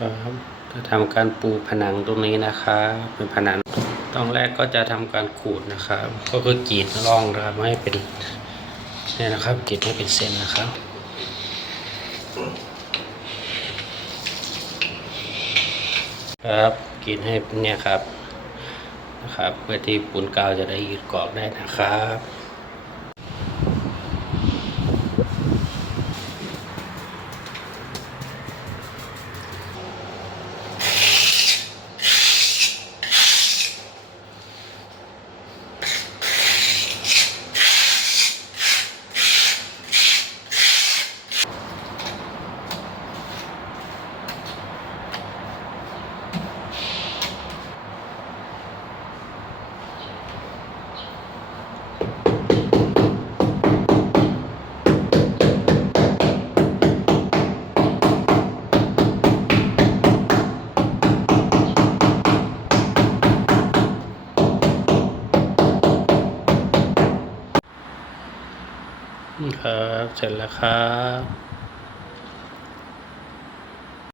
ครับจะทำการปูผนังตรงนี้นะครับ เป็นผนังตอนแรกก็จะทำการขูดนะครับ ก็คือกรีดร่องนะครับไม่ให้เป็นเนี่ยนะครับกรีดให้เป็นเส้นนะครับครับกรีดให้เนี่ยครับนะครับเพื่อที่ปูนกาวจะได้ยึดเกาะได้นะครับ ครับ เสร็จแล้วครับ